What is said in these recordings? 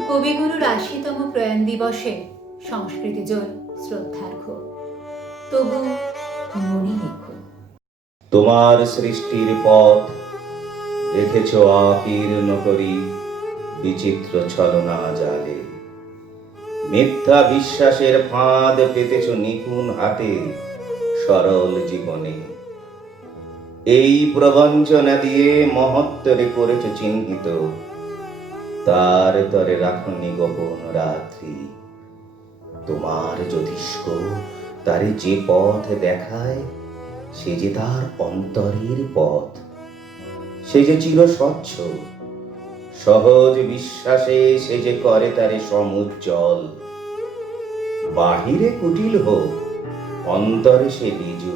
কবিগুরুর ৮০তম প্রয়াণ দিবসে সংস্কৃতিজন শ্রদ্ধার্ঘ। তবু মনে রেখো, তোমার সৃষ্টির পথ রেখেছ আকীর্ণ করি বিচিত্র ছলনা জালে। মিথ্যা বিশ্বাসের ফাঁদ পেতেছ নিপুণ হাতে সরল জীবনে। এই প্রবঞ্চনা দিয়ে মহত্তরে করেছ চিহ্নিত, তার তরে রাখনি গোপন রাত্রি। তোমার জ্যোতিষ্ক তারে যে পথ দেখায়, সে যে তার অন্তরের পথ। সে যে চির স্বচ্ছ, সহজ বিশ্বাসে সে যে করে তারে সমুজ্জ্বল। বাহিরে কুটিল হোক, অন্তরে সে ঋজু,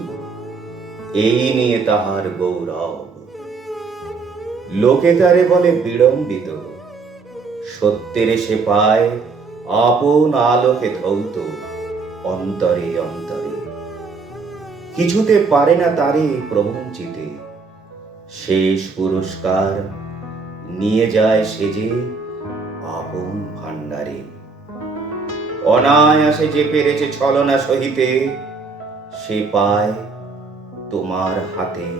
এই নিয়ে তাহার গৌরব। লোকে তারে বলে বিড়ম্বিত, সত্যের সে পায় আপন আলোকে ধৌত অন্তরে অন্তরে। কিছুতে পারে না তারে প্রবঞ্চিতে, শেষ পুরস্কার নিয়ে যায় সে যে আপন ভাণ্ডারে। অনায়াসে যে পেরেছে ছলনা সহিতে, সে পায় তোমার হাতে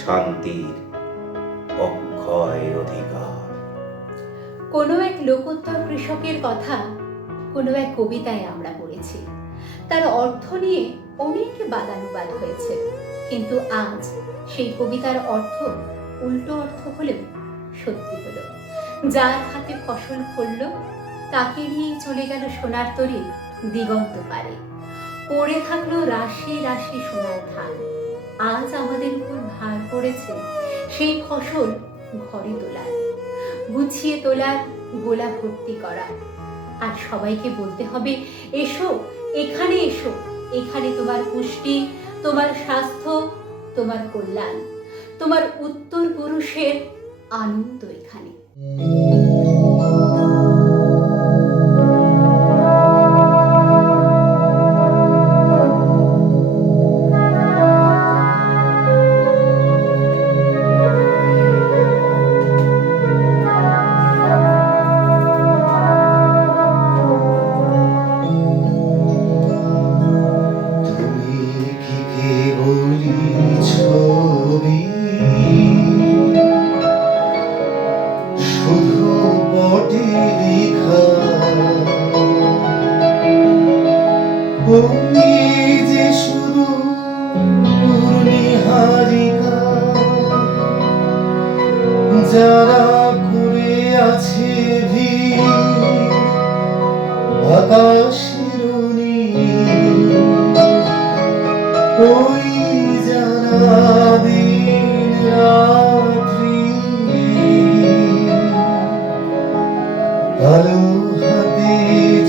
শান্তির অক্ষয় অধিকার। কোনো এক লোকোত্তর কৃষকের কথা কোনো এক কবিতায় আমরা পড়েছি। তার অর্থ নিয়ে অনেক বাদানুবাদ হয়েছে, কিন্তু আজ সেই কবিতার অর্থ উল্টো অর্থ হলেও সত্যি হলো। যার হাতে ফসল ফলল, তাকে নিয়েই চলে গেল সোনার তরী দিগন্ত পারে। পড়ে থাকলো রাশি রাশি সোনার ধান। আজ আমাদের উপর ভার পড়েছে সেই ফসল ঘরে তোলার, গুছিয়ে তোলার, গোলা ভর্তি করা। আর সবাইকে বলতে হবে, এসো এখানে, এসো এখানে তোমার পুষ্টি, তোমার স্বাস্থ্য, তোমার কল্যাণ, তোমার উত্তর পুরুষের আনন্দ এখানে। যারা করে আছে ভিড় আকাশের নীল, ওই যারা দিন রাত্রি আলো হাতে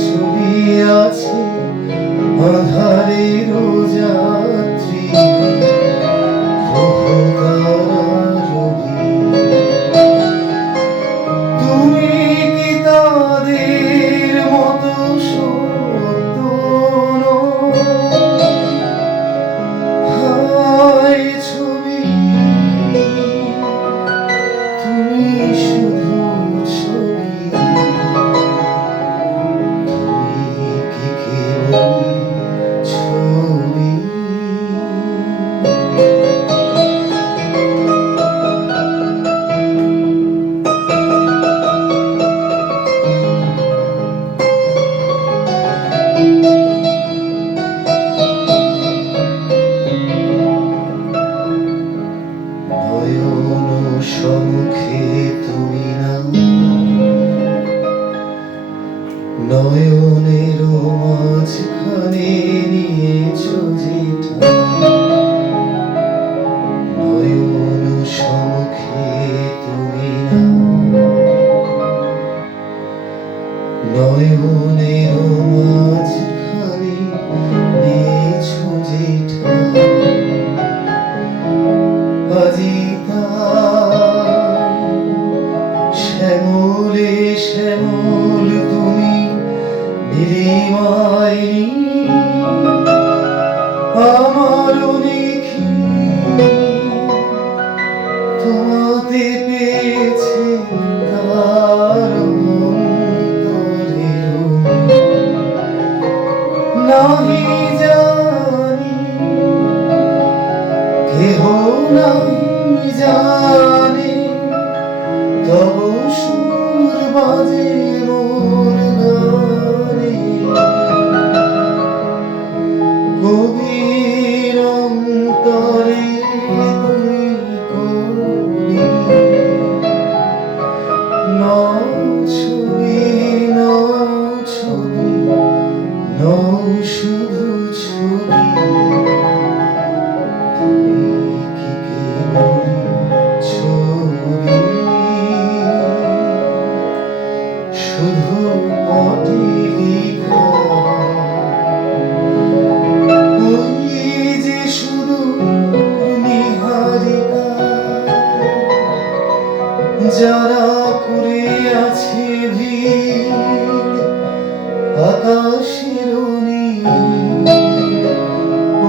ছবি আছে আধারের যাত্রী। সম্মুখে তুমি না, নয়নের মাঝখানে নিয়েছ যেটা। নয়ন সম্মুখে তুমি না, নয়নের মাঝখানে নিয়েছ যেটা। আজি শ্যামলে শ্যামল তুমি নীলিমায়, আমার অনেকি তোমাতে পেয়েছে তার শুধু পটে লেখা ওই যে শুধু নিহারিকা যারা করে আছে ভিড় আকাশের নীল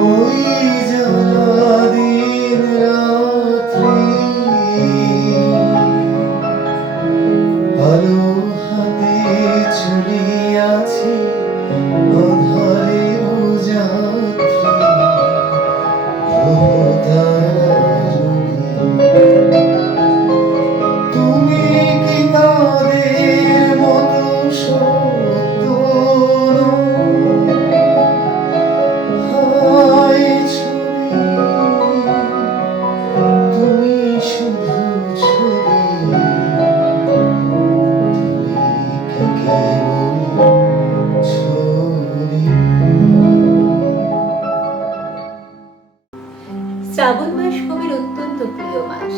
ওই যারা দিন রাত্রি আলো হাতে চলিয়াছে আঁধারের যাত্রী গ্রহ তারার তুমি কি তাদের মতো সত্য নও? হায় ছবি, তুমি শুধু ছবি, তুমি কি কেবল ছবি? শ্রাবণ মাস কবির অত্যন্ত প্রিয় মাস।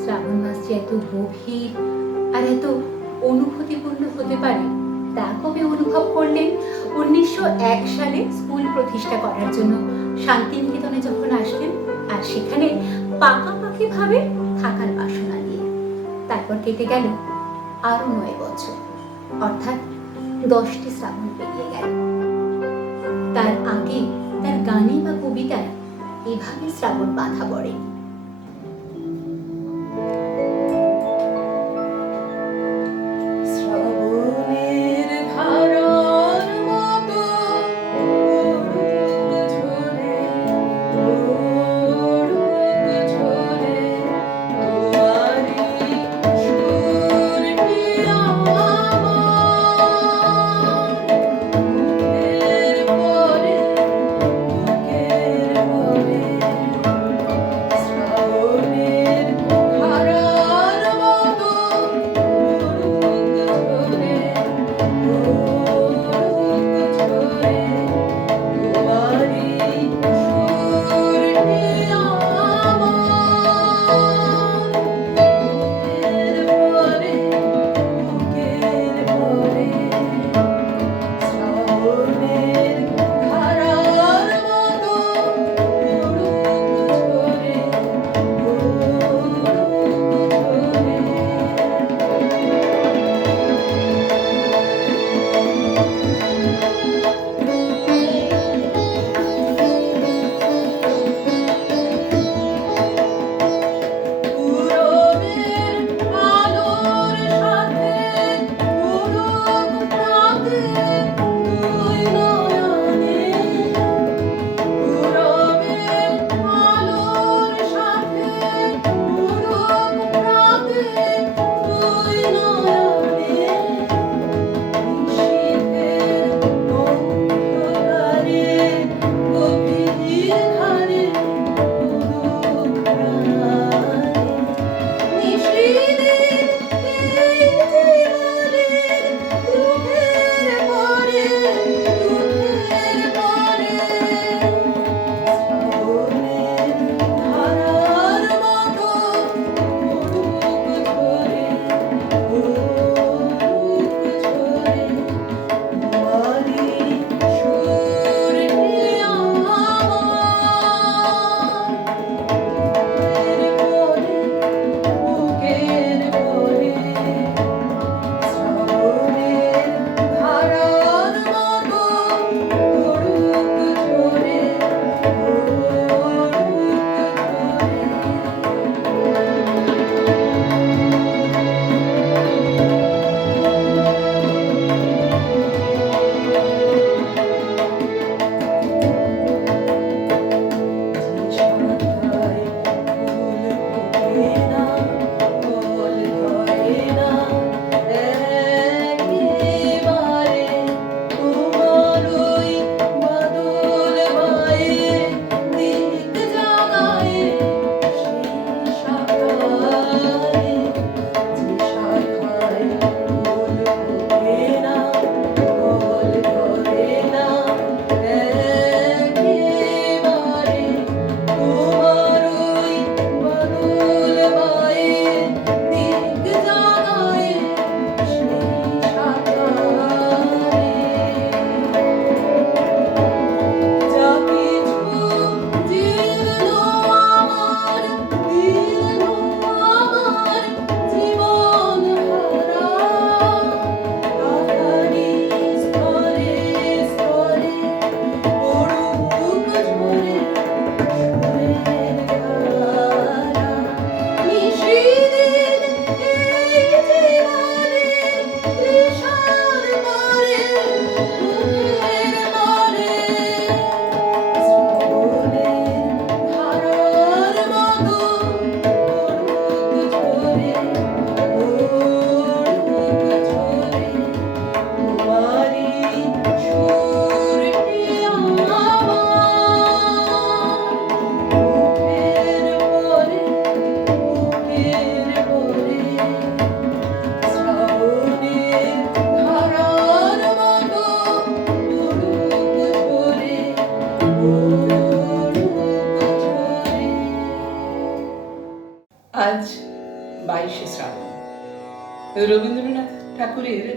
শ্রাবণ মাস যে এত গভীর আর এত অনুভূতিপূর্ণ হতে পারে তা কবি অনুভব করলেন 1901 সালে স্কুল প্রতিষ্ঠা করার জন্য শান্তিনিকেতনে যখন আসলেন, আর সেখানে পাকাপাকি ভাবে থাকার বাসনা নিয়ে। তারপর কেটে গেল আরো 9 বছর, অর্থাৎ 10টি শ্রাবণ পেরিয়ে গেল। তার আগে তার গানে বা কবিতায় এভাবে শ্রাবণ বাঁধা পড়ে। শ্রাবণের ধারার মতো পড়ুক ঝরে, পড়ুক ঝরে, তোমারই সুরটি আমার মুখের পরে, মুখের পরে।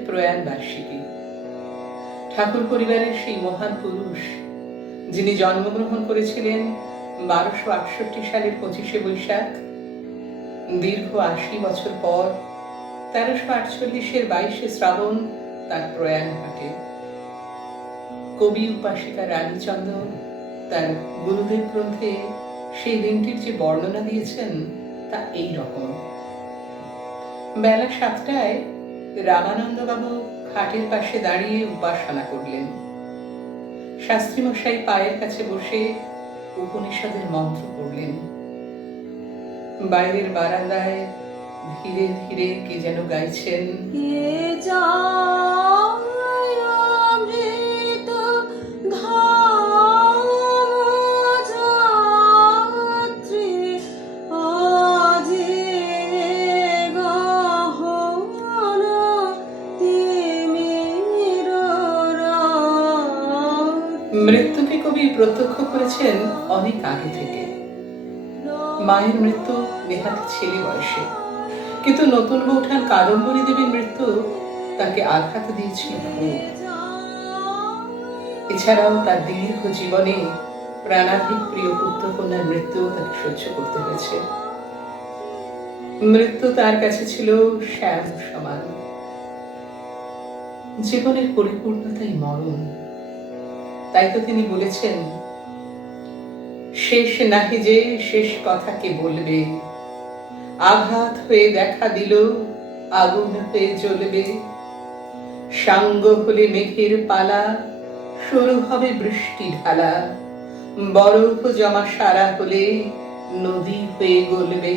প্রয়াণ বার্ষিকী। ঠাকুর পরিবারের সেই মহান পুরুষ যিনি জন্মগ্রহণ করেছিলেন 1268 সালের 25শে বৈশাখ, দীর্ঘ 80 বছর পর 1348-এর 22শে শ্রাবণ তার প্রয়াণ ঘটে। কবি উপাসিকা রানীচন্দ্র তার গুরুদেব গ্রন্থে সেই দিনটির যে বর্ণনা দিয়েছেন তা এই রকম। বেলা 7টায় রামানন্দবাবু খাটের পাশে দাঁড়িয়ে উপাসনা করলেন। শাস্ত্রীমশাই পায়ের কাছে বসে উপনিষদের মন্ত্র পড়লেন। বাইরের বারান্দায় ধীরে ধীরে কে যেন গাইছেন, কে যায় অমৃত ধাম যাত্রী, আজি গহন তিমির রাত। মৃত্যুকে কবি প্রত্যক্ষ করেছেন অনেক আগে থেকে। মায়ের মৃত্যু নেহাত ছেলে বয়সে, কিন্তু নতুন বৌঠান কাদম্বরী দেবীর মৃত্যু তাকে আঘাত দিয়েছিল খুব। এছাড়াও তার দীর্ঘ জীবনে প্রাণাধিক প্রিয় পুত্র কন্যার মৃত্যু তাকে সহ্য করতে হয়েছে। মৃত্যু তার কাছে ছিল শ্যাম সমান। জীবনের পরিপূর্ণতাই মরণ। তাই তো তিনি বলেছেন, শেষ নাহি যে শেষ কথা কে বলবে, আঘাত হয়ে দেখা দিল আগুন হয়ে জ্বলবে, সাঙ্গ হলে মেঘের পালা, শুরু হবে বৃষ্টি ঢালা, বরফ জমা সারা হলে নদী হয়ে গলবে,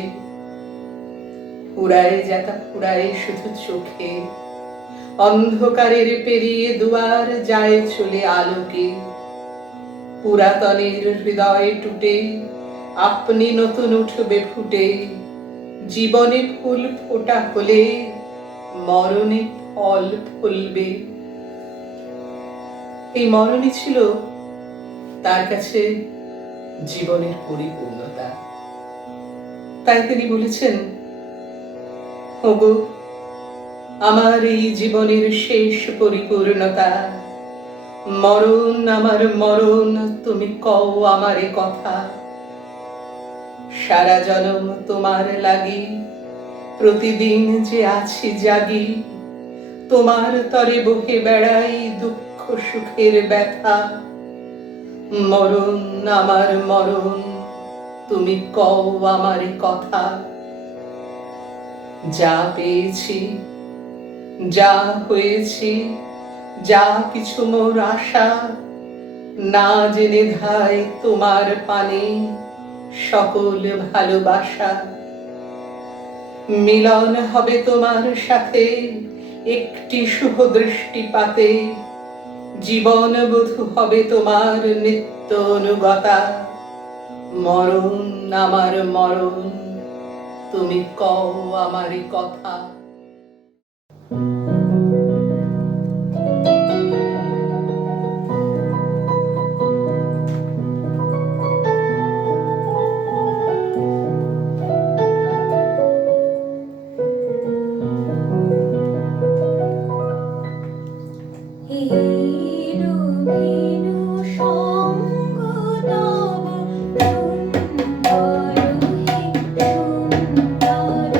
ফুরায় যাতা ফুরায় শুধু চোখে, অন্ধকারের পেরিয়ে দুয়ার যায় চলে আলোকে, পুরাতনের হৃদয় টুটে আপনি নতুন উঠবে ফুটে, জীবনে ফুল ফোটা হলে মরণে ফল ফলবে। এই মরণই ছিল তার কাছে জীবনের পরিপূর্ণতা। তাই তিনি বলেছেন, ওগো আমার এই জীবনের শেষ পরিপূর্ণতা, মরণ আমার মরণ তুমি কও আমারে কথা, সারা জনম তোমার লাগি প্রতিদিন যে আছি জাগি, তোমার তরে বহে বেড়াই দুঃখ সুখের ব্যথা, মরণ আমার মরণ তুমি কও আমারে কথা, যা পেয়েছি যা হয়েছি যা কিছু মোর আশা, না জেনে ধায় তোমার পানে সকল ভালোবাসা, মিলন হবে তোমার সাথে একটি শুভ দৃষ্টিপাতে, জীবন বধূ হবে তোমার নিত্য অনুগতা, মরণ আমার মরণ তুমি কও আমারই কথা। হেনু ভেনু সঙ্গ তব সুন্দর হে সুন্দর,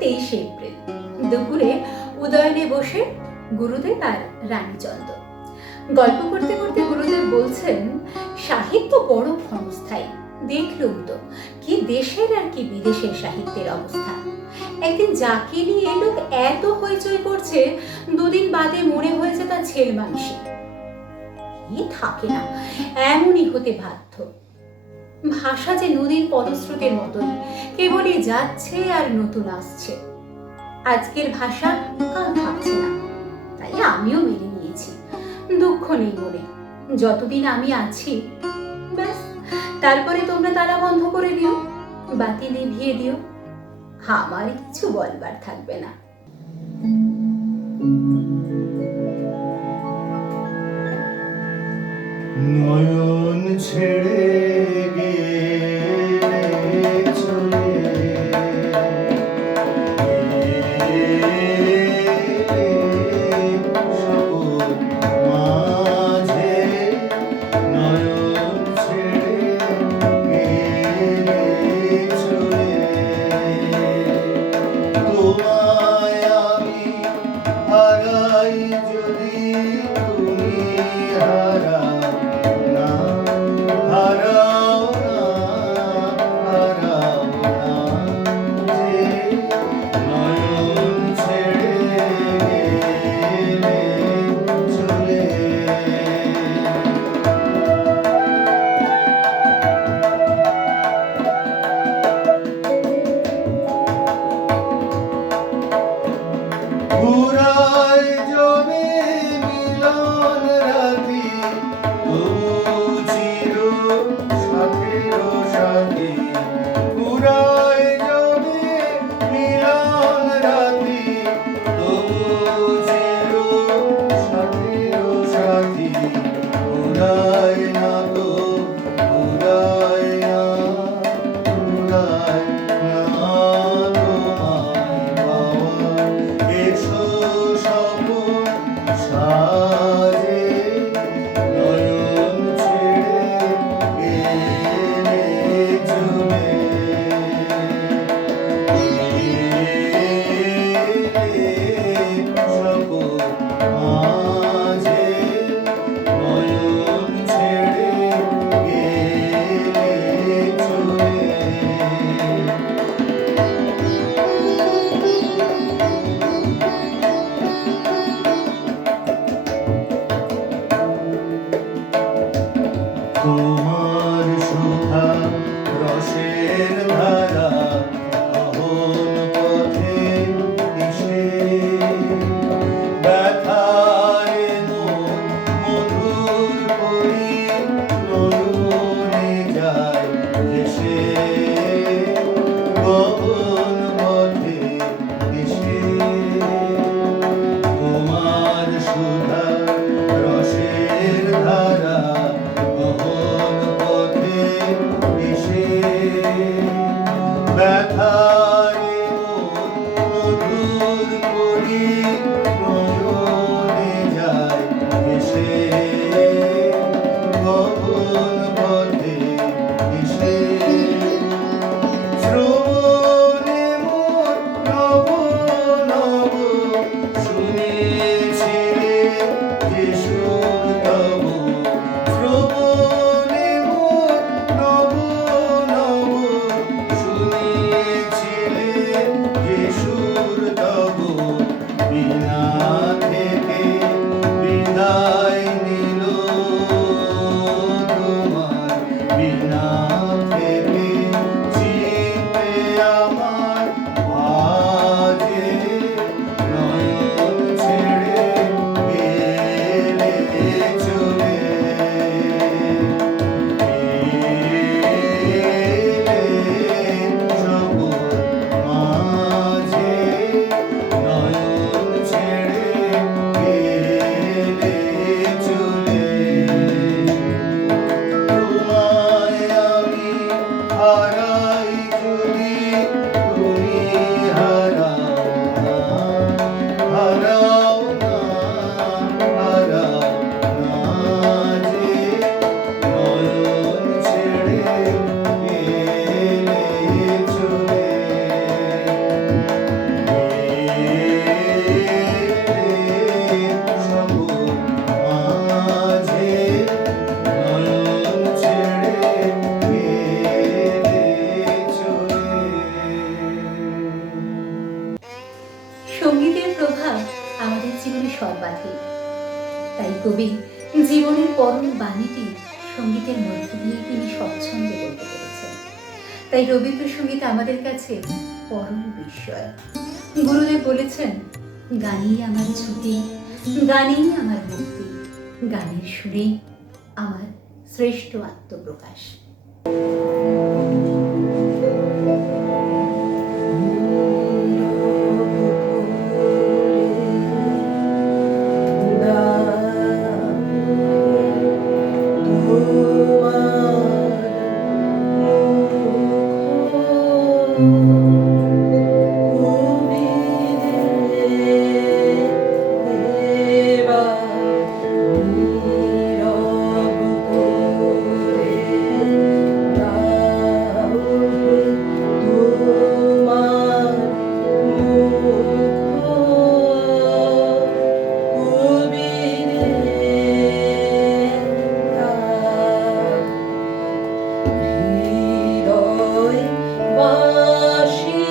23শে এপ্রিল দুপুরে উদয়নে বসে গুরুদেব আর রানীচন্দ্র গল্প করতে করতে গুরুদেব বলছেন, সাহিত্য বড় ক্ষণস্থায়ী। দেখলুম তো কি দেশের আর কি বিদেশের সাহিত্যের অবস্থা। একদিন যাকে নিয়ে লোক এত হইচই করছে, দুদিন বাদে মনে হয়েছে তা ছেলে মানুষই থাকে না, এমনই হতে বাধ্য। ভাষা যে নদীর পদস্রোতের মতোই, কেবলই যাচ্ছে আর নতুন আসছে। আজকের ভাষা কাল থাকছে না, তাই আমিও মেনে নিয়েছি। দুঃখ নেই মনে, যতদিন আমি আছি ব্যাস। তারপরে তোমরা তালা বন্ধ করে দিও, বাতি নিভিয়ে দিও, আমার কিছু বলবার থাকবে না। নয়ন ছেড়ে গেলে চলে সকল মাঝে, নয়ন ছেড়ে গেলে চলে তোমায় আমি হারাই যদি তুমি হারাও না, হারাই জীবনে সর্বাধিক। তাই কবি জীবনের পরম বাণীটি সঙ্গীতের মধ্য দিয়ে তিনি স্বচ্ছন্দে বলতে পেরেছেন। তাই রবীন্দ্রসঙ্গীত আমাদের কাছে পরম বিস্ময়। গুরুদেব বলেছেন, গানেই আমার ছুটি, গানেই আমার মুক্তি, গানের সুরেই আমার শ্রেষ্ঠ আত্মপ্রকাশ। হৃদয় বাসি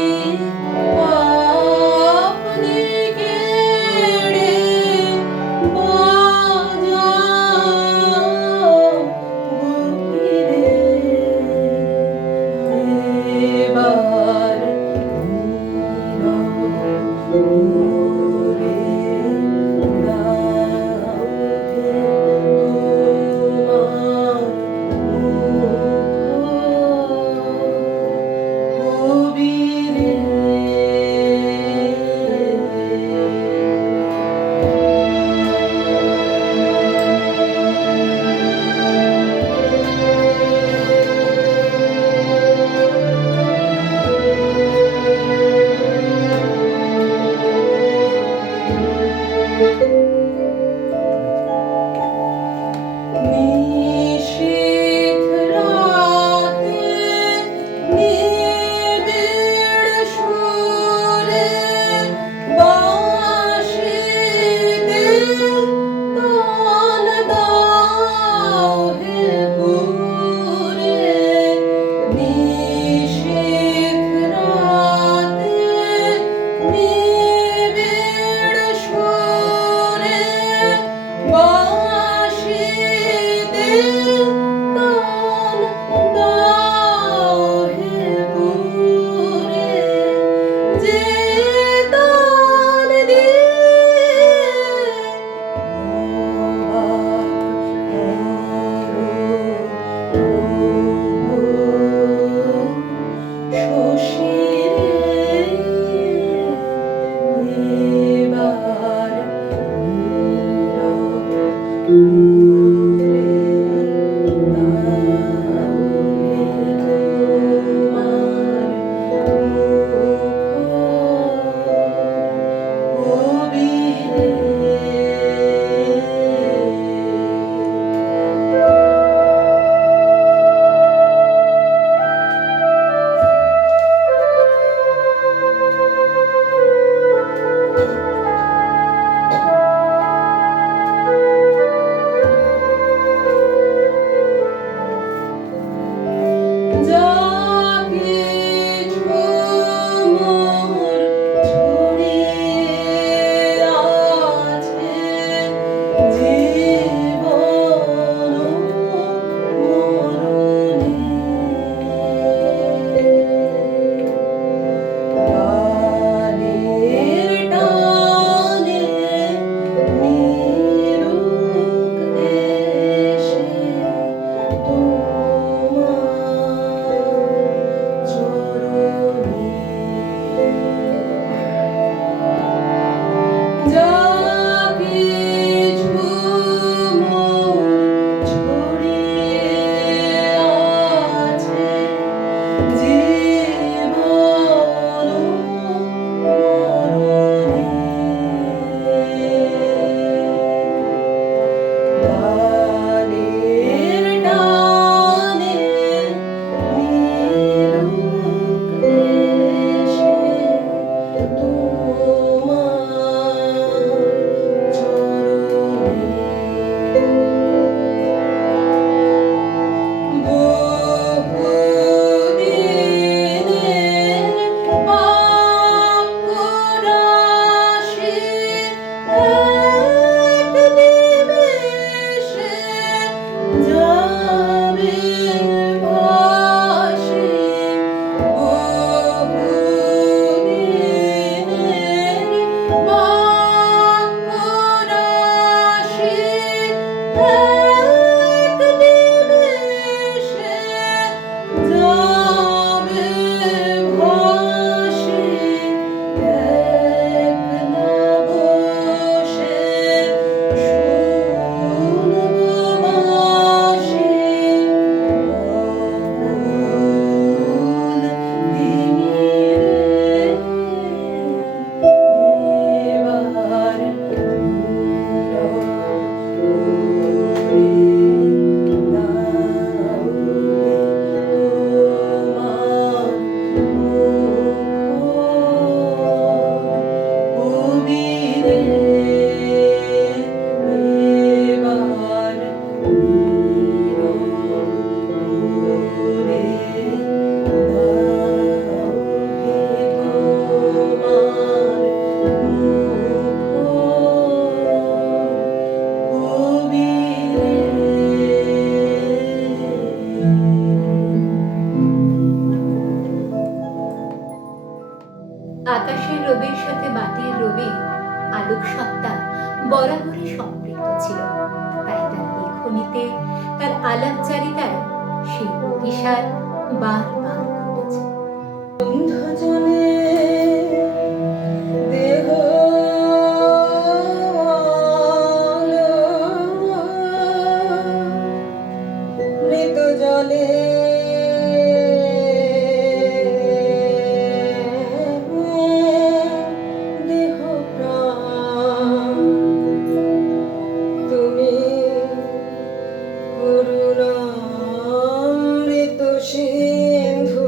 আকাশের রবির সাথে মাটির রবি আলোক সত্তা বরাবরই সম্পৃক্ত ছিল, তাই তার লেখনীতে, তার আলাপচারিতায় সেই অভিসার বারবার ঘটেছে। বন্ধুজনে দেহ মৃত জলে দেহ প্রাণ তুমি করুণামৃত সিন্ধু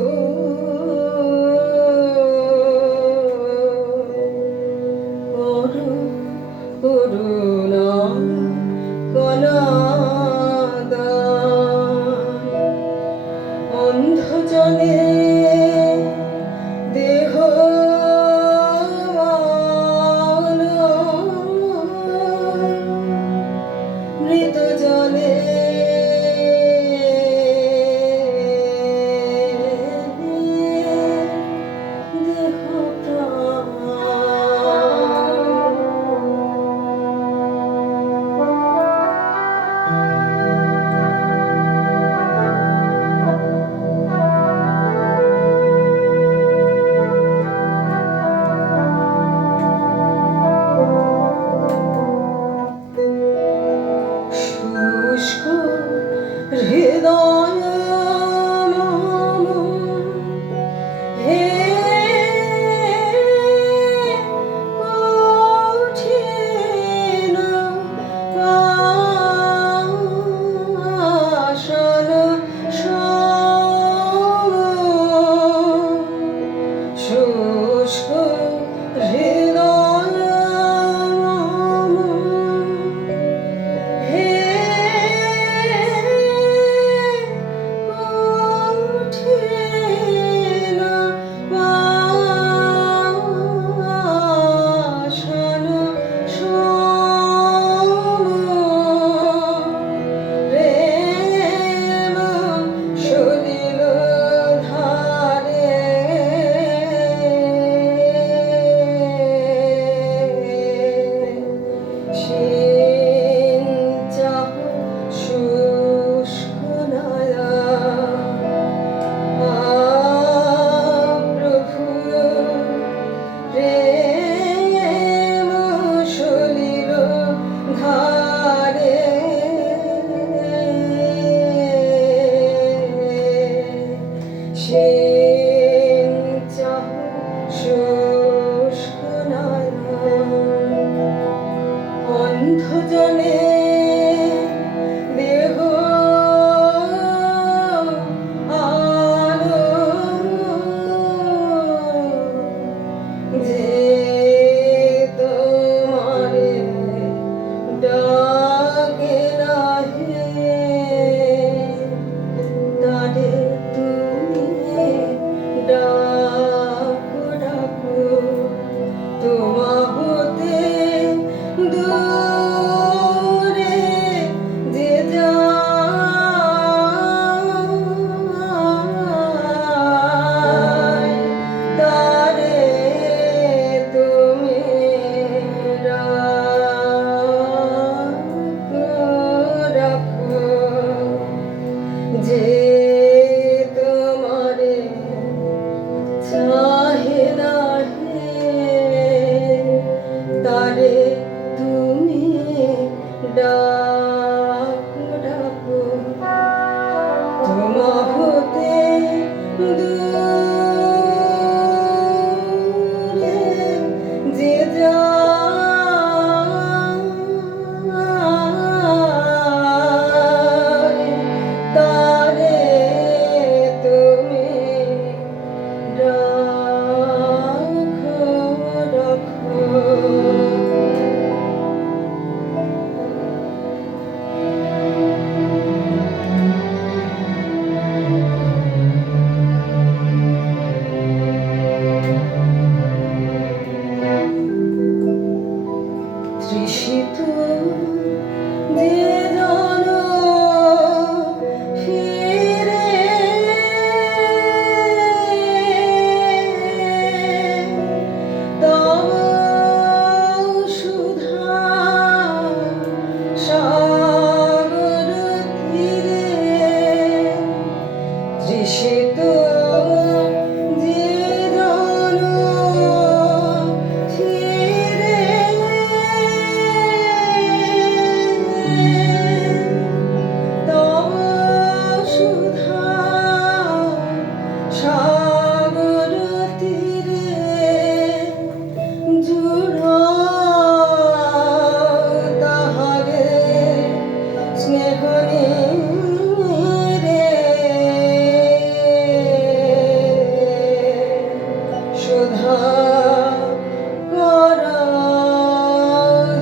করা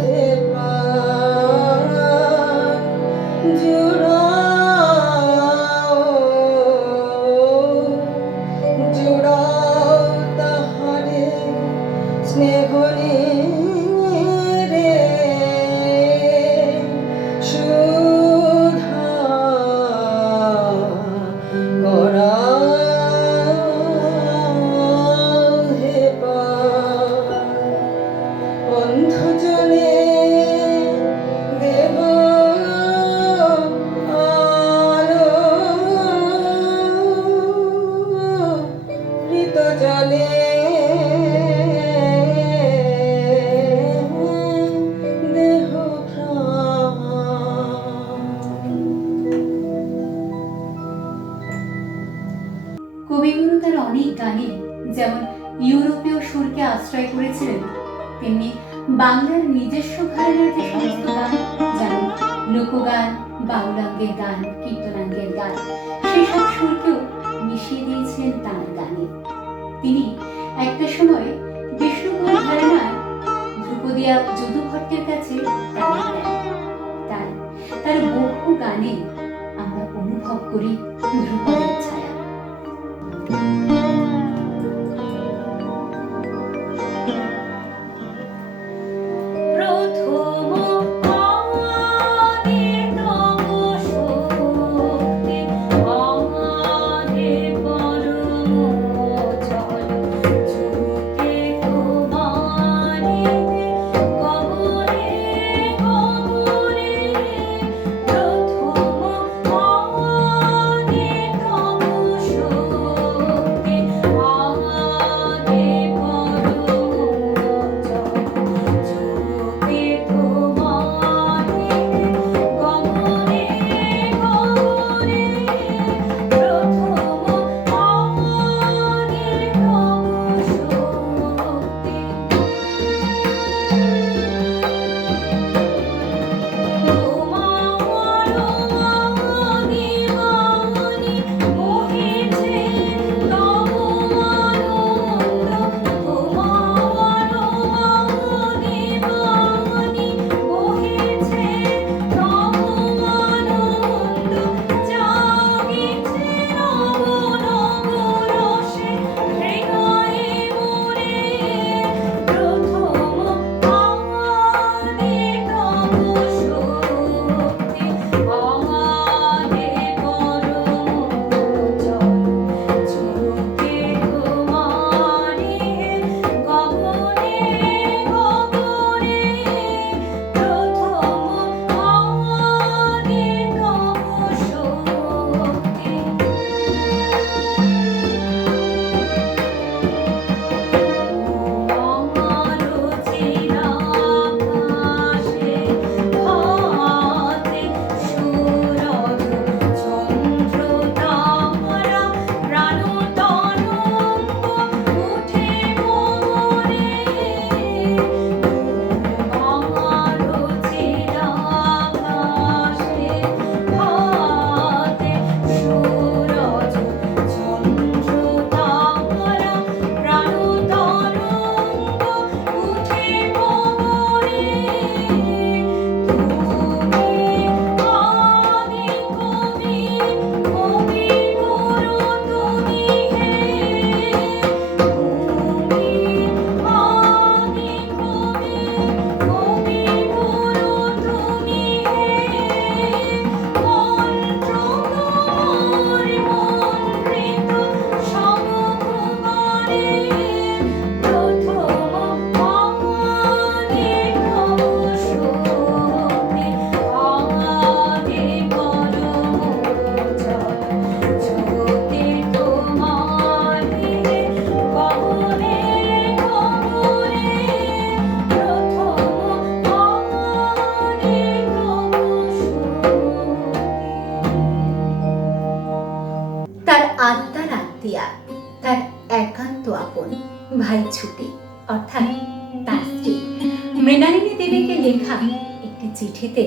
হে প্রাণ জুড়াও তাহারে স্নেহ রে সুধা করা হে প্রাণ অন্ধজনে দেহ আলো হৃত জলে দেহ প্রাণ। কবিগুরু তার অনেক গানে যেমন ইউরোপীয় সুরকে আশ্রয় করেছিলেন, তেমনি বাংলার নিজস্ব ঘরানার যে সমস্ত গান, যেমন লোকগান, বাউলাঙ্গের গান, কীর্তনাঙ্গের গান, সেই সব সুরকেও মিশিয়ে দিয়েছিলেন তাঁর গানে। তিনি একটা সময় বিষ্ণুপুর ঘরানার ধ্রুপদিয়া যদু ভট্টের কাছে তালিম নেন। তাই তার বহু গানে আমরা অনুভব করি ধ্রুপদের ছায়া। প্রথম আমাদের তব শক্তি আমাদের পরম জল ঝুঁকে তোমারে গগনে গগনে প্রথম আমাদের তব শক্তি আমাদের পরম জল ঝুঁকে তোমারে গগনে গগনে প্রথম আমাদের আত্মার আত্মীয়া, তার একান্ত আপন ভাই ছুটি অর্থাৎ তার স্ত্রী মৃণালিনী দেবীকে লেখা একটি চিঠিতে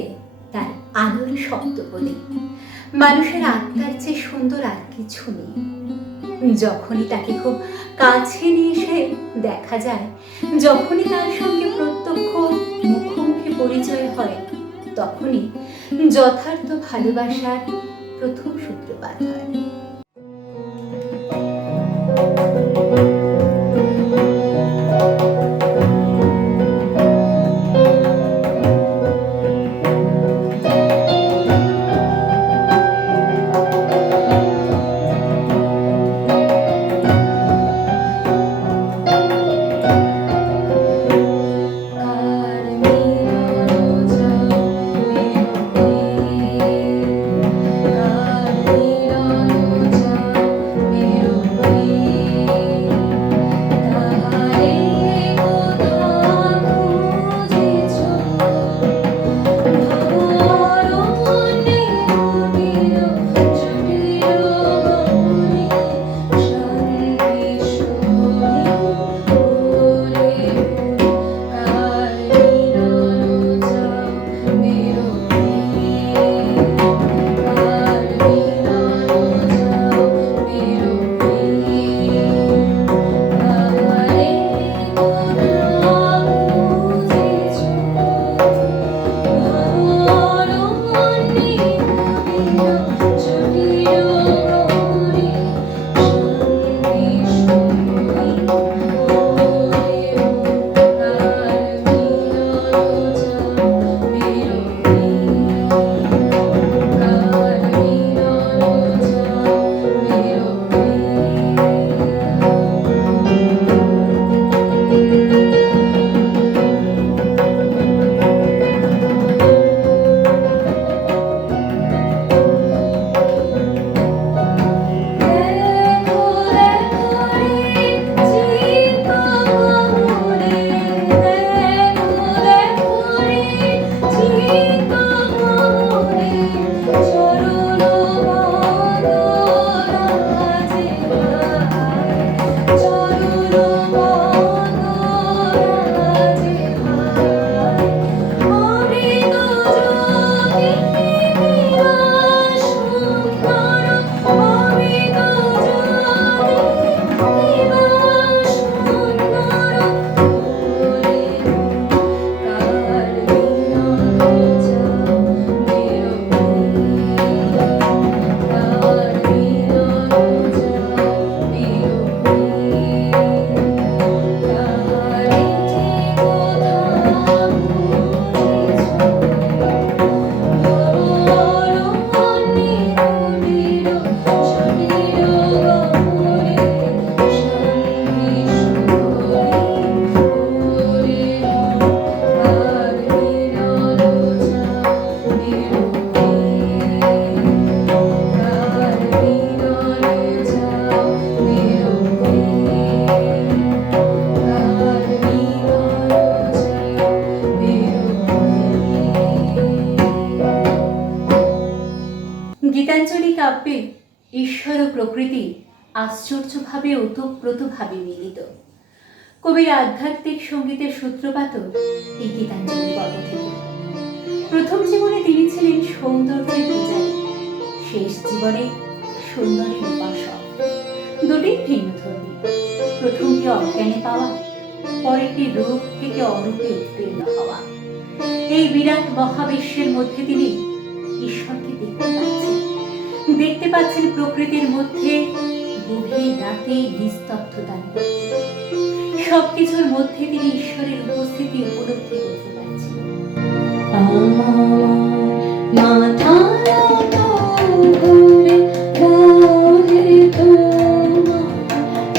তার আলোর শব্দ বলে, মানুষের আত্মার চেয়ে সুন্দর আর কিছু নেই। যখনই তাকে খুব কাছে নিয়ে এসে দেখা যায়, যখনই তার সঙ্গে প্রত্যক্ষ মুখোমুখি পরিচয় হয়, তখনই যথার্থ ভালোবাসার প্রথম সূত্রপাত হয়। গীতাঞ্জলি কাব্যে ঈশ্বর ও প্রকৃতি আশ্চর্যভাবে ওতপ্রোতভাবে মিলিত। কবির আধ্যাত্মিক সঙ্গীতের সূত্রপাত এই গীতাঞ্জলি পর্ব থেকে। প্রথম জীবনে তিনি ছিলেন সৌন্দর্যের পূজারী, শেষ জীবনে সৌন্দর্যের উপাসক। দুটি ভিন্নধর্মী, প্রথমটি অজ্ঞানে পাওয়া, পরেরটি রূপ থেকে অরূপে উত্তীর্ণ হওয়া। এই বিরাট মহাবিশ্বের মধ্যে তিনি ঈশ্বরকে দেখতে পাচ্ছেন প্রকৃতির মধ্যে গভীর রাতে নিস্তব্ধতা। সবকিছুর মধ্যে তিনি ঈশ্বরের উপস্থিতি উপলব্ধি করতে পারছেন। মাথা ঘুরে রাধে তোমার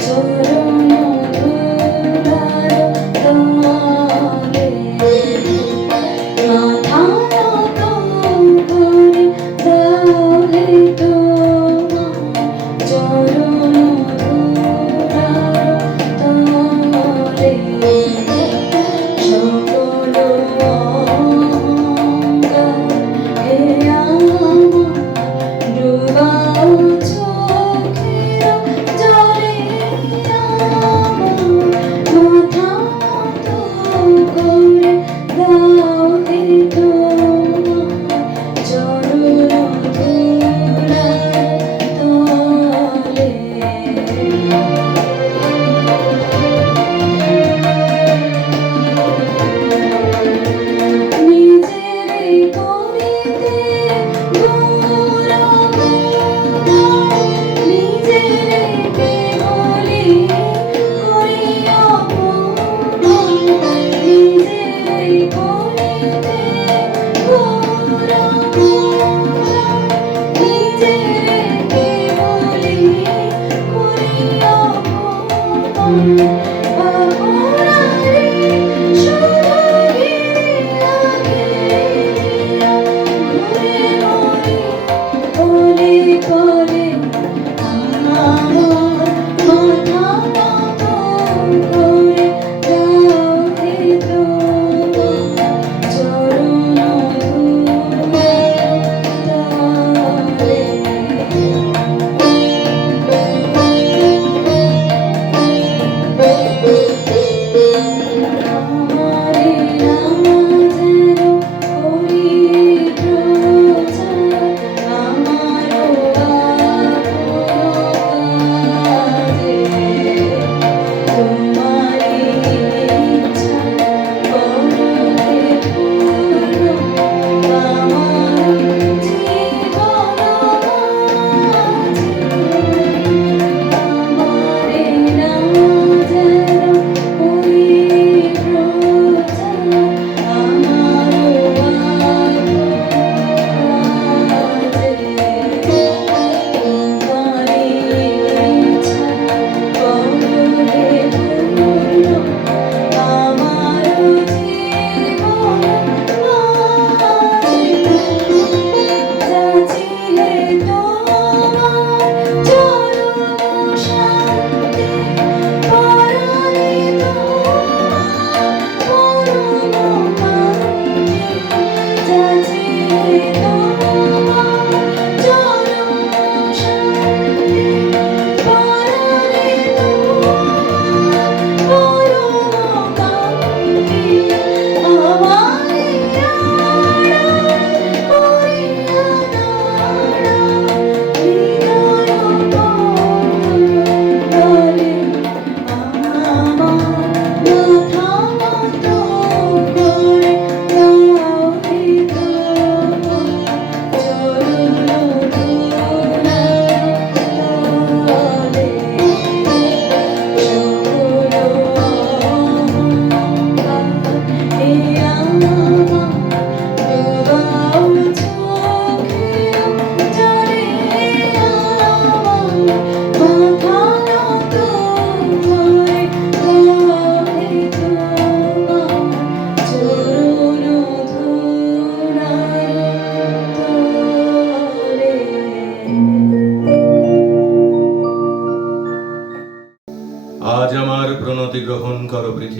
চরণ ধুলার তলে, মাথা ঘুরে রাধে তোমার চরণ ধুলার তলে, সকল অঙ্গ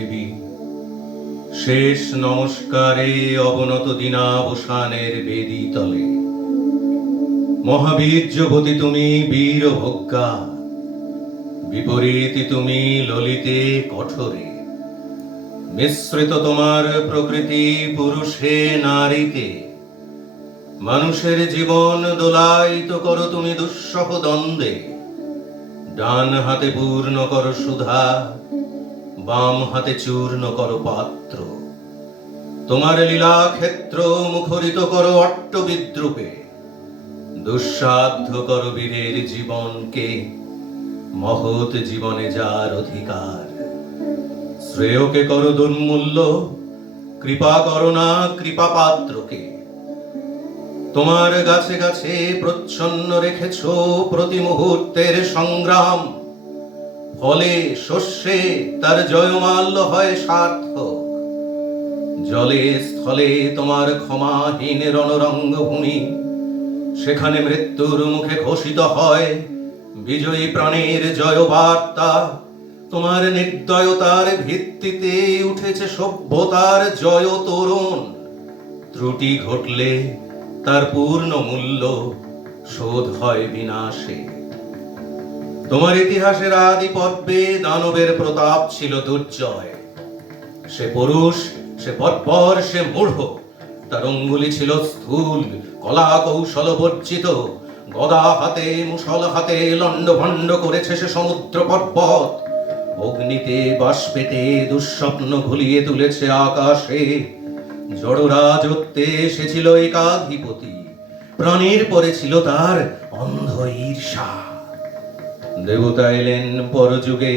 পৃথিবী। শেষ নমস্কারে অবনত দিনাবসানের বেদী তলে। মহাবীর্যবতী তুমি বীরভোগ্যা, বিপরীত তুমি ললিতে কঠোরে। মিশ্রিত তোমার প্রকৃতি পুরুষে নারীতে। মানুষের জীবন দোলায়িত করো তুমি দুঃসহ দ্বন্দ্বে। ডান হাতে পূর্ণ করো সুধা, বাম হাতে চূর্ণ করো পাত্র। তোমার লীলা ক্ষেত্র মুখরিত করো অট্ট বিদ্রুপে। দুঃসাধ্য করো বীরের জীবনকে, মহৎ জীবনে যার অধিকার। শ্রেয়কে করো দুর্মূল্য, কৃপা করো না কৃপা পাত্রকে। তোমার গাছে গাছে প্রচ্ছন্ন রেখেছ প্রতি মুহূর্তের সংগ্রাম। ফলে শস্যে তার জয়মাল্য হয় সার্থক। জলে স্থলে তোমার ক্ষমাহীন রণরঙ্গভূমি। সেখানে মৃত্যুর মুখে ঘোষিত হয় বিজয়ী প্রাণের জয়বার্তা। তোমার নির্দয়তার ভিত্তিতে উঠেছে সভ্যতার জয় তোরণ। ত্রুটি ঘটলে তার পূর্ণ মূল্য শোধ হয় বিনাশে। তোমার ইতিহাসের আদি পর্বে দানবের প্রতাপ ছিল দুর্জয়। সে পুরুষ, সে বর্বর, সে মূঢ়। তার অঙ্গুলি ছিল স্থূল, কলা কৌশল বর্জিত। গদা হাতে মুষল হাতে লণ্ডভণ্ড করেছে সে সমুদ্র পর্বত। অগ্নিতে বাষ্পেতে দুঃস্বপ্ন ভুলিয়ে তুলেছে আকাশে। জড়রাজত্বে এসেছিল একাধিপতি, প্রাণীর পরে ছিল তার অন্ধ ঈর্ষা। দেবতা এলেন পরযুগে,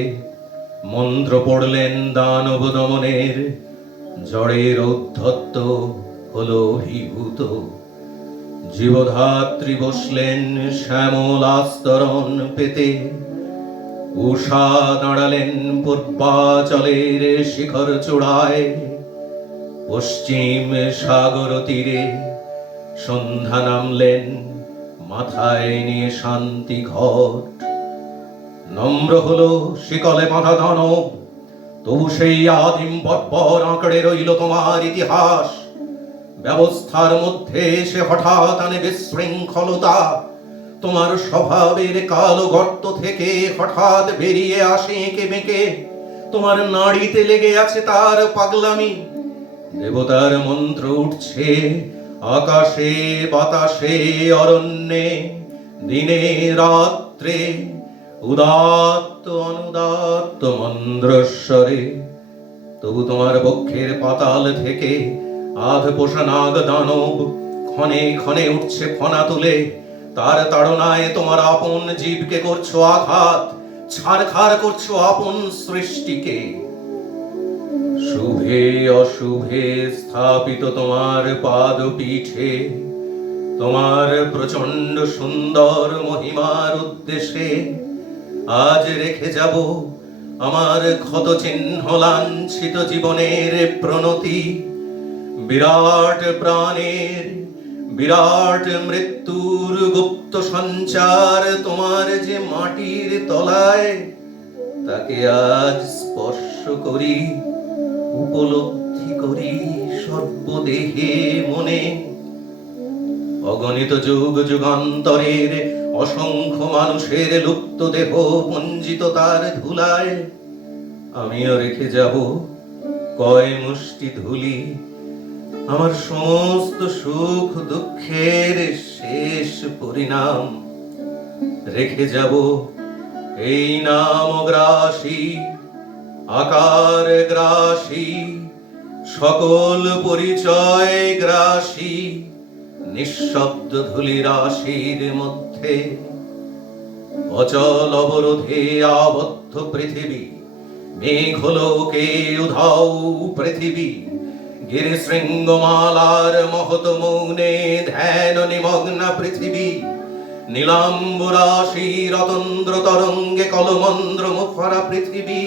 মন্ত্র পড়লেন দানব দমনের। জড়ের ঔদ্ধত্য হলো অভিভূত। জীবধাত্রী বসলেন শ্যামল আস্তরণ পেতে। উষা দাঁড়ালেন পূর্বাচলের শিখর চূড়ায়। পশ্চিম সাগর তীরে সন্ধ্যা নামলেন মাথায় নিয়ে শান্তি ঘট। নম্র হলো শিকলে বাঁধা দানব, তবু সেই আদিম বর্বর আঁকড়ে রইল তোমার ইতিহাস। ব্যবস্থার মধ্যে সে হঠাৎ আনে বিশৃঙ্খলতা। তোমার স্বভাবের কালো গর্ত থেকে হঠাৎ বেরিয়ে আসে এঁকে বেঁকে। তোমার নাড়িতে লেগে আছে তার পাগলামি। দেবতার মন্ত্র উঠছে আকাশে বাতাসে অরণ্যে, দিনে রাত্রে, উদাত্ত অনুদাত্ত মন্দ্রস্বরে। তবু তোমার বক্ষের পাতাল থেকে আধ পোষা নাগ দানব ক্ষণে ক্ষণে উঠছে ফনা তুলে। তার তাড়নায় তোমার আপন জীবকে করছো আঘাত, ছারখার করছো আপন সৃষ্টিকে। শুভে অশুভে স্থাপিত তোমার পাদপীঠে, তোমার প্রচন্ড সুন্দর মহিমার উদ্দেশ্যে আজ রেখে যাব আমার ক্ষত চিহ্ন লাঞ্ছিত জীবনের প্রণতি। বিরাট প্রাণের বিরাট মৃত্যুর গুপ্ত সঞ্চার তোমার যে মাটির তলায়, তাকে আজ স্পর্শ করি, উপলব্ধি করি সর্বদেহে মনে। অগণিত যুগ যুগান্তরের অসংখ্য মানুষের লুপ্ত দেহ পঞ্জিত তার ধুলায় আমিও রেখে যাব কয় মুষ্টি ধুলি। আমার সমস্ত সুখ দুঃখের শেষ পরিণাম রেখে যাব এই নাম গ্রাসী, আকার গ্রাসী, সকল পরিচয় গ্রাসী, নিঃশব্দ ধূলি রাশির মধ্যে। অচল অবরোধে আবদ্ধ পৃথিবী, মেঘলোকে উধাও পৃথিবী। গিরিশৃঙ্গমালার মহৎ মৌনে ধ্যান নিমগ্ন পৃথিবী। নীলাম্বরাশি রতন্দ্র তরঙ্গে কলমন্দ্র মুখরা পৃথিবী।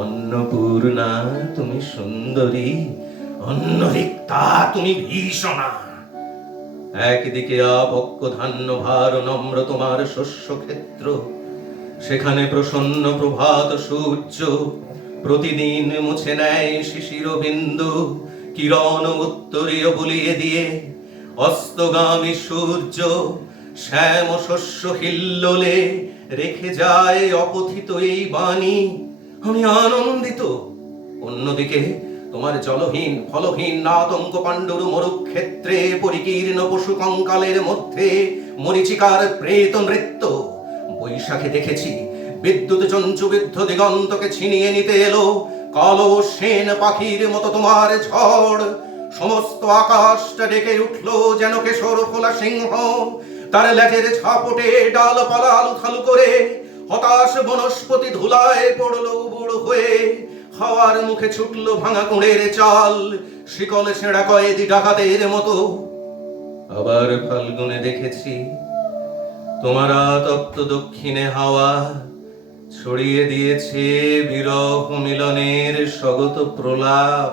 অন্নপূর্ণা তুমি সুন্দরী, অন্নরিক্তা তুমি ভীষণা। একদিকে আপক্ক ধান্য ভার নম্র তোমার শস্য ক্ষেত্র, সেখানে প্রসন্ন প্রভাত সূর্য প্রতিদিন মুছে নেয় শিশির বিন্দু কিরণ উত্তরীয় বুলিয়ে দিয়ে। অস্তগামী সূর্য শ্যাম শস্য হিল্লোলে রেখে যায় অকথিত এই বাণী। আমি আনন্দিত। অন্যদিকে তোমার জলহীন ফলহীন আতঙ্ক পাণ্ডুর মরুক্ষেত্রে পরিকীর্ণ পশু কঙ্কালের মধ্যে মরিচিকার প্রেত নৃত্য। বৈশাখে দেখেছি বিদ্যুৎ চঞ্চুবিদ্ধ দিগন্তকে ছিনিয়ে নিতে এলো কালো সেন পাখির মতো তোমার ঝড়। সমস্ত আকাশটা ডেকে উঠলো যেন কেশর ফোলা সিংহ। তার লেজের ঝাপটে ডালপালা আলুথালু করে হতাশ বনস্পতি ধুলায় পড়লো উবুড় হয়ে। হাওয়ার মুখে ছুটলো ভাঙা কুঁড়ের চাল শিকল ছেঁড়া কয়েদি ডাকাতের মতো। আবার ফাল্গুনে দেখেছি তোমার আতপ্ত দক্ষিণে হাওয়া ছড়িয়ে দিয়েছে বিরহ মিলনের স্বগত প্রলাপ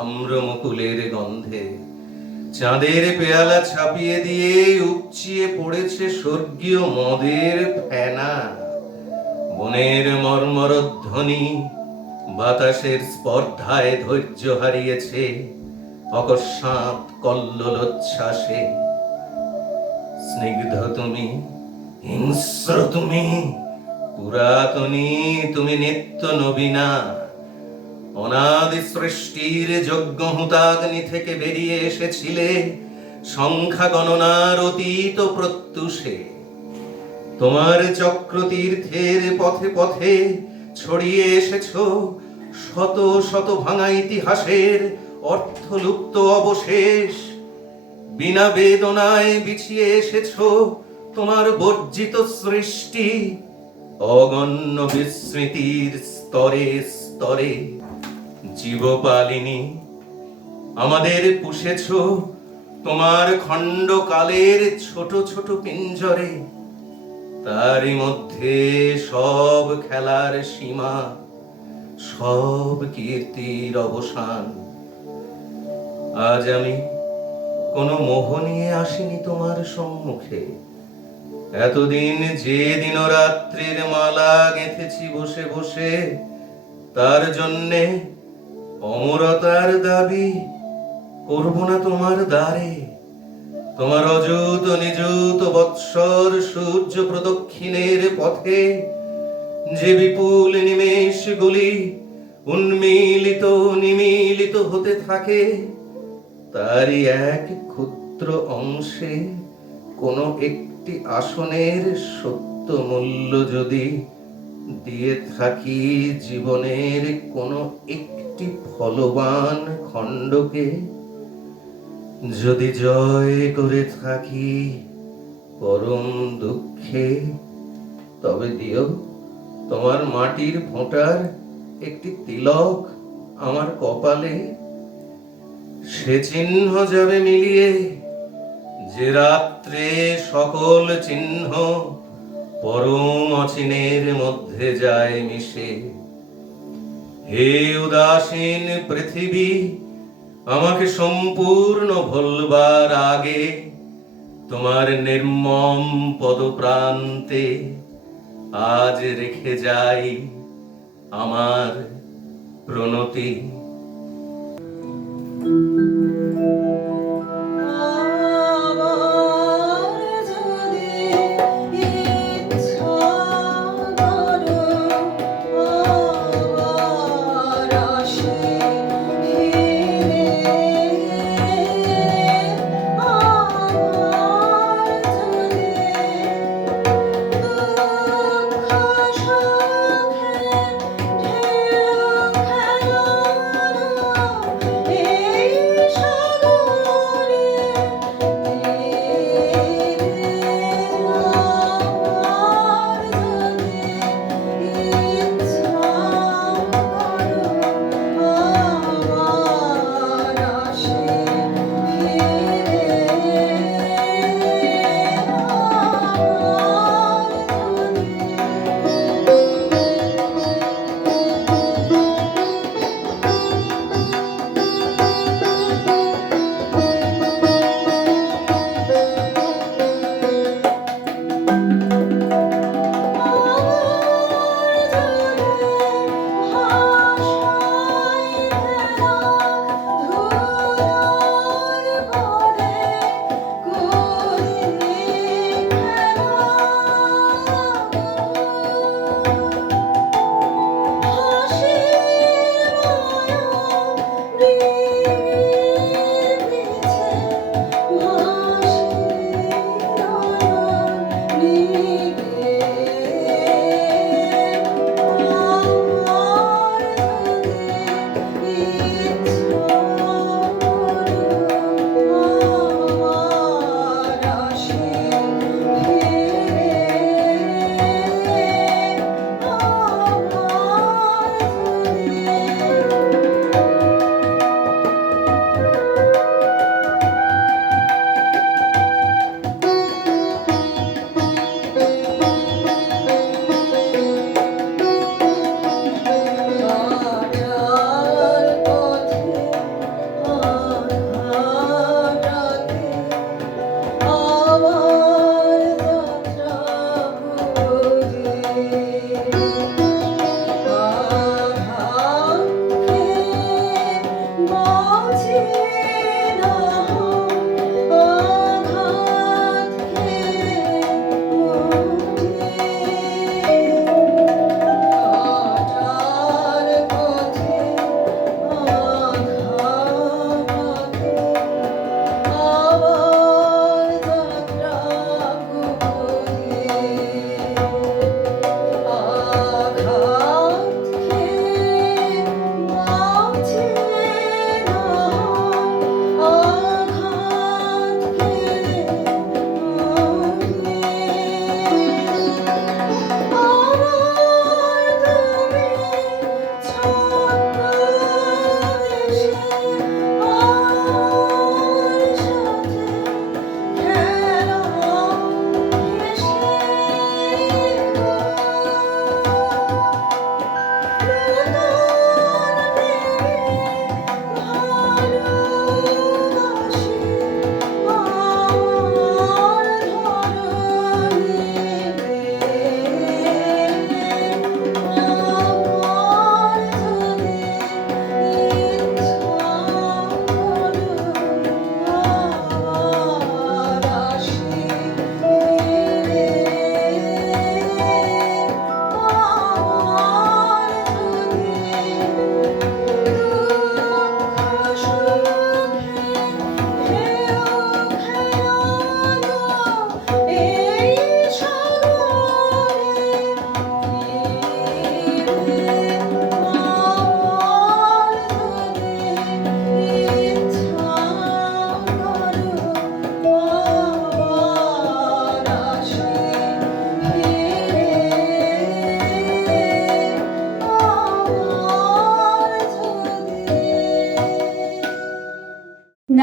আম্র মুকুলের গন্ধে। চাঁদের পেয়ালা ছাপিয়ে দিয়ে উপচিয়ে পড়েছে স্বর্গীয় মদের ফেনা। বনের মর্মরধ্বনি বাতাসের স্পর্ধায় ধৈর্য হারিয়েছে অকস্মাৎ কল্লোলোচ্ছ্বাসে। স্নিগ্ধ তুমি, হিংস্র তুমি, পুরাতনী তুমি, নিত্য নবীনা। অনাদি সৃষ্টির যজ্ঞ হুতাগ্নি থেকে বেরিয়ে এসেছিলে সংখ্যা গণনার অতীত প্রত্যুষে। তোমার চক্রতীর্থের পথে পথে ছড়িয়ে এসেছ শত শত ভাঙা ইতিহাসের অর্থলুপ্ত অবশেষ। বিনা বেদনায় বিছিয়ে এসেছ তোমার বর্জিত সৃষ্টি অগণ্য বিস্মৃতির স্তরে স্তরে। জীবপালিনী আমাদের পুষেছ তোমার খণ্ডকালের ছোট ছোট পিঞ্জরে। তারই মধ্যে সব খেলার সীমা, সব কীর্তির অবসান। আজ আমি কোনো মোহ নিয়ে আসিনি তোমার সম্মুখে। এতদিন যে দিনরাত্রির মালা গেঁথেছি বসে বসে, তার জন্যে অমরতার দাবি করব না তোমার দ্বারে। তোমার অযুত নিযুত বৎসর সূর্য প্রদক্ষিণের পথে যে বিপুল নিমেষগুলি উন্মিলিত নিমিলিত হতে থাকে, তারই এক ক্ষুদ্র অংশে কোনো একটি আসনের সত্য মূল্য যদি দিয়ে থাকি জীবনের কোনো একটি ফলবান খণ্ডকে, যদি জয় করে থাকি পরম দুঃখে, তবে দিও তোমার মাটির ফোঁটার একটি তিলক আমার কপালে। সে চিহ্ন যাবে মিলিয়ে যে রাত্রে সকল চিহ্ন পরম অচিনের মধ্যে যায় মিশে। হে উদাসীন পৃথিবী, আমাকে সম্পূর্ণ ভুলবার আগে তোমার নির্মম পদপ্রান্তে আজ রেখে যাই আমার প্রণতি। দুঃখ সুখে ঢেউ খেলা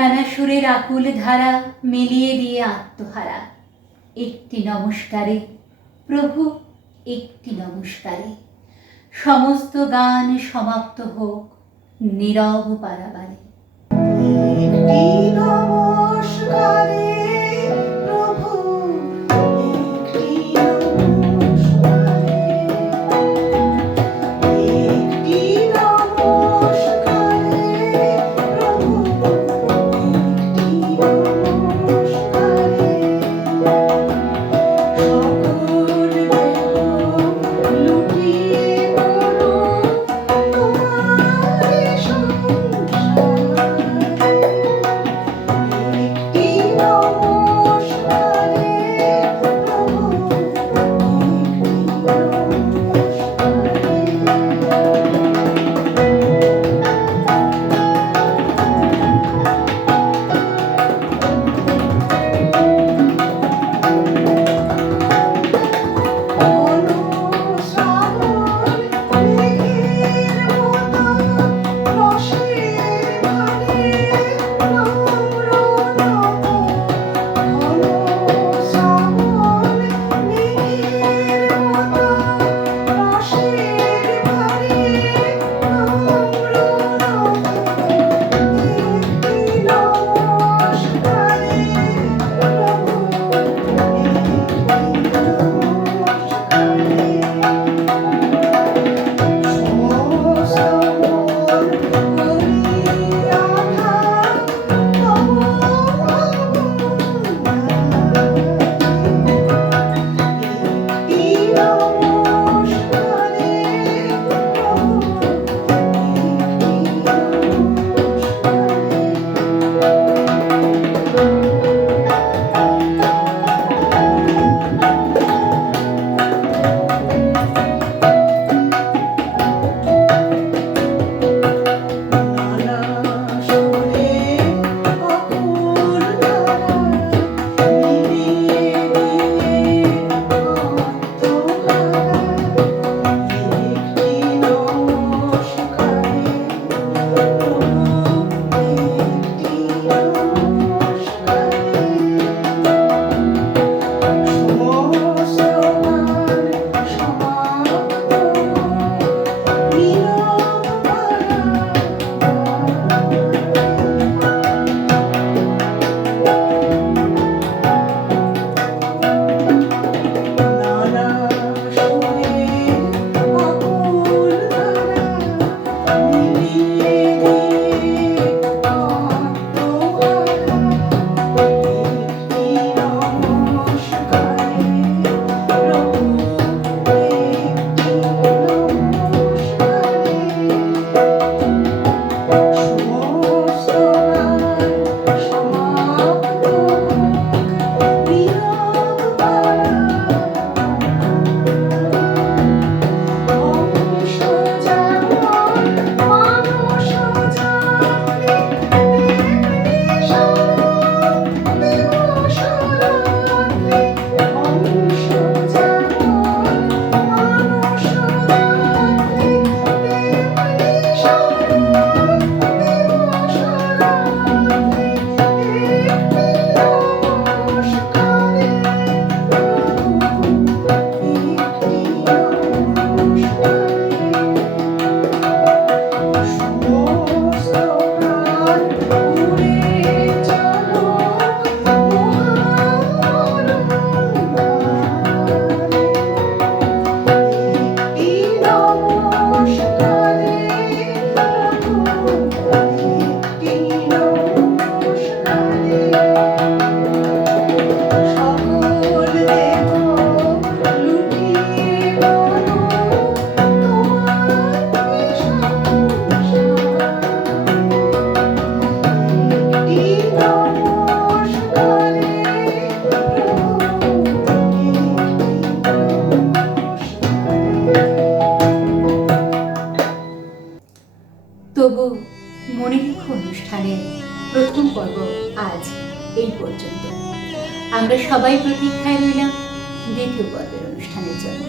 নানা সুরের আকুল ধারা মিলিয়ে দিয়ে আত্মহারা। একটি নমস্কারে প্রভু, একটি নমস্কারে সমস্ত গান সমাপ্ত হোক নীরব পারাবারে। একটি নমস্কারে প্রভু, একটি নমস্কারে, একটি নমস্কারে প্রভু, একটি নমস্কারে। সকল দেহ লুটিয়ে পড়ো তোমারি সংসারে। একটি নমস্কারে প্রভু, ঘন শ্রাবণ মেঘের মতো রসের ভারে নম্র নত। ঘন শ্রাবণ মেঘের মতো রসের ভারে নম্র নত। একটি নমস্কারে প্রভু, নানা সুরে অকুল ধারা মিলিয়ে দিয়ে আত্মহারা। একটি নমস্কারে প্রভু, একটি নমস্কারে। সমস্ত গান সমাপ্ত নীরব নানা সুরে আকুল ধারা মিলিয়ে দিয়ে আত্মহারা। একটি নমস্কারে প্রভু, একটি নমস্কারে। সমস্ত গান সমাপ্ত নীরব অংশ যেমন মানুষ জানে, তেমনি স্বরূপ দিবস রাত্রি। অংশ যেমন মানুষ জানে, তেমনি স্বরূপ দিবস রাত্রি। একটি নমস্কারে প্রভু, একটি নমস্কারে। সমস্ত প্রাণ উড়ে চলো মহামরুদ্বারে। একটি নমস্কারে প্রভু, একটি নমস্কারে। সকল দেহ লুটিয়ে পড়ো তোমারি সংসারে। একটি নমস্কারে প্রভু, তবু মনে রেখো অনুষ্ঠানের প্রথম পর্ব আজ এই পর্যন্ত। আমরা সবাই প্রতীক্ষায় রইলাম দ্বিতীয় পর্বের অনুষ্ঠানের জন্য।